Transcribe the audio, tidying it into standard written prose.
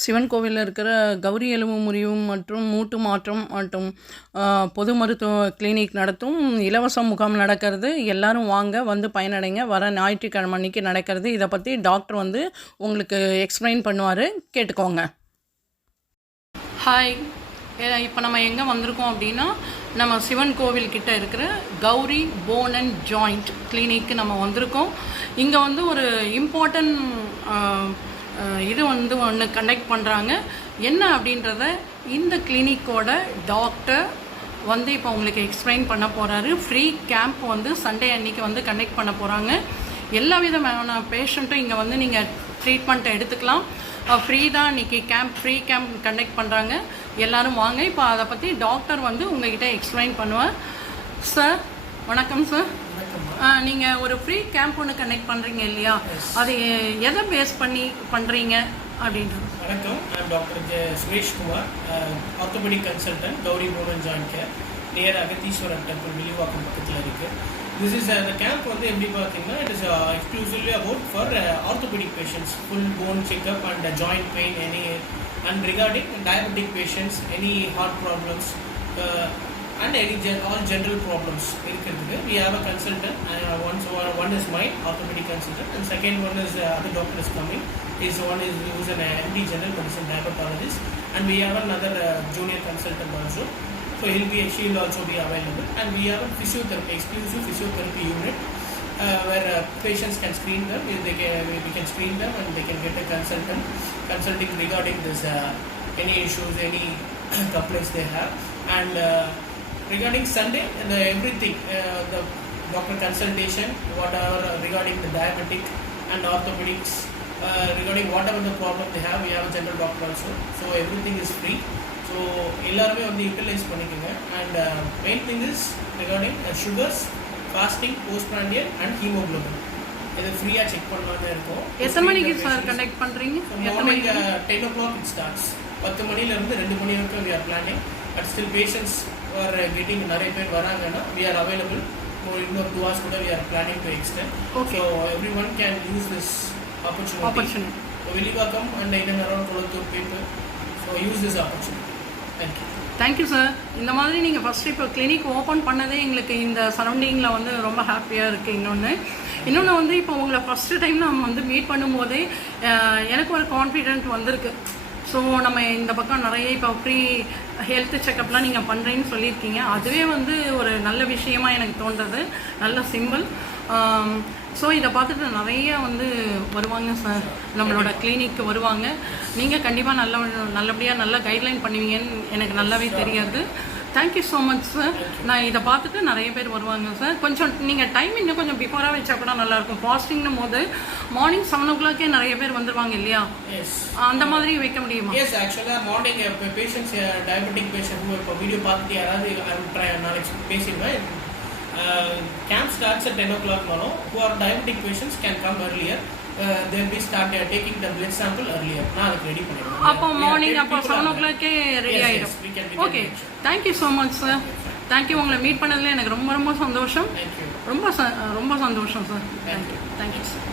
சிவன் கோவிலில் இருக்கிற கௌரி எலும்பு முறிவு மற்றும் மூட்டு மாற்றம் மற்றும் பொது மருத்துவ கிளினிக் நடத்தும் இலவச முகாம் நடக்கிறது. எல்லாரும் வாங்க, வந்து பயனடைங்க. வர ஞாயிற்றுக்கிழமை அன்னைக்கு நடக்கிறது. இதை பற்றி டாக்டர் வந்து உங்களுக்கு எக்ஸ்பிளைன் பண்ணுவார், கேட்டுக்கோங்க. ஹாய், இப்போ நம்ம எங்கே வந்திருக்கோம் அப்படின்னா, நம்ம சிவன் கோவில் கிட்ட இருக்கிற கௌரி போன் அண்ட் ஜாயிண்ட் கிளினிக்கு நம்ம வந்திருக்கோம். இங்கே வந்து ஒரு இம்பார்ட்டன்ட் இது வந்து ஒன்று கண்டக்ட் பண்ணுறாங்க. என்ன அப்படின்றத இந்த கிளினிக்கோட டாக்டர் வந்து இப்போ உங்களுக்கு எக்ஸ்பிளைன் பண்ண போகிறாரு. ஃப்ரீ கேம்ப் வந்து சண்டே அன்னைக்கு வந்து கண்டக்ட் பண்ண போகிறாங்க. எல்லா விதமான பேஷண்ட்டும் இங்கே வந்து நீங்கள் ட்ரீட்மெண்ட்டை எடுத்துக்கலாம். ஃப்ரீ தான் இன்றைக்கி ஃப்ரீ கேம்ப் கண்டக்ட் பண்ணுறாங்க. எல்லோரும் வாங்க. இப்போ அதை பற்றி டாக்டர் வந்து உங்ககிட்ட எக்ஸ்பிளைன் பண்ணுவார். சார் வணக்கம் சார். நீங்கள் ஒரு ஃப்ரீ கேம்ப் ஒன்று கனெக்ட் பண்ணுறீங்க இல்லையா, அது எதை பேஸ் பண்ணி பண்ணுறீங்க அப்படின்றது? வணக்கம், நான் doctor Suresh Kumar, orthopaedic consultant, Gowri bone and joint care, near Agastheeswarar temple, Villivakkam பக்கத்தில் இருக்குது. திஸ் இஸ் அந்த கேம்ப் வந்து எப்படி பார்த்தீங்கன்னா, it is exclusively about for orthopaedic patients, full bone checkup and joint pain, any and regarding diabetic patients, any heart problems and all general problems. We have a consultant, one is my orthopedic consultant, and second one is other doctor is coming. One is who's an MD general medicine diabetologist, and we have another junior consultant also. So she will also be available, and we have a physiotherapy, exclusive physiotherapy unit where patients can screen them. We can screen them, and they can get a consulting regarding this any issues, any complaints they have, and regarding Sunday and everything, the doctor consultation, whatever regarding the diabetic and orthopedics, regarding whatever the problem they have, we have a general doctor also. So everything is free. So எல்லாருமே வந்து utilise பண்ணிக்கோங்க. And main thing is regarding sugars, fasting, postprandial and hemoglobin. இது ஃப்ரீயாக check பண்ணலான்னு இருக்கும். எத்தனை மணிக்கு sir conduct பண்ணுறீங்க? Morning 10 o'clock it starts. 10 மணிலேருந்து 2 மணி வரைக்கும் we are planning. But still patients are getting நிறைய பேர் வராங்கன்னா we are available. இன்னொரு 2 hours கூட we are planning to extend. Okay. So everyone can use this opportunity. So Villivakkam and in and around Kolattur people. So use this opportunity. Thank you. Thank you sir. இந்த மாதிரி நீங்கள் first இப்போ clinic open பண்ணதே எங்களுக்கு இந்த சரௌண்டிங்கில் வந்து ரொம்ப ஹாப்பியாக இருக்குது. இன்னொன்று வந்து இப்போ உங்களை ஃபஸ்ட்டு டைம் நம்ம வந்து மீட் பண்ணும்போதே எனக்கு ஒரு கான்ஃபிடென்ட் வந்திருக்கு. ஸோ நம்ம இந்த பக்கம் நிறைய இப்போ ஃப்ரீ ஹெல்த் செக்கப்லாம் நீங்கள் பண்ணுறீங்கன்னு சொல்லியிருக்கீங்க. அதுவே வந்து ஒரு நல்ல விஷயமா எனக்கு தோன்றது, நல்ல சிம்பிள். ஸோ இதை பார்த்துட்டு நிறைய வந்து வருவாங்க சார், நம்மளோட கிளினிக்கு வருவாங்க. நீங்கள் கண்டிப்பாக நல்லபடியாக நல்லா கைட்லைன் பண்ணுவீங்கன்னு எனக்கு நல்லாவே தெரியாது. Thank you so much sir. நான் இதை பார்த்துட்டு நிறைய பேர் வருவாங்க சார். கொஞ்சம் நீங்கள் டைம் இன்னும் கொஞ்சம் பிஃபோராக வச்சா கூட நல்லாயிருக்கும். ஃபாஸ்டிங்னும் போது மார்னிங் 7 o'clock நிறைய பேர் வந்துடுவாங்க இல்லையா, அந்த மாதிரி வைக்க முடியுமா? எஸ், ஆக்சுவலாக மார்னிங் பேஷண்ட்ஸ், டயபெட்டிக் பேஷண்ட் இப்போ வீடியோ பார்த்துட்டு யாராவது நாளைக்கு பேசிடுவேன். Camp starts at 10 o'clock now. Who are diabetic patients can come earlier. They'll be started taking the blood sample earlier. நான் அதுக்கு ரெடி பண்ணிடுவேன். அப்போ மார்னிங் அப்போ 7 o'clock ரெடி ஆகிடும். Okay, thank you so much sir. Thank you. உங்களை மீட் பண்ணதில் எனக்கு ரொம்ப சந்தோஷம். ரொம்ப சந்தோஷம் சார். Thank you sir.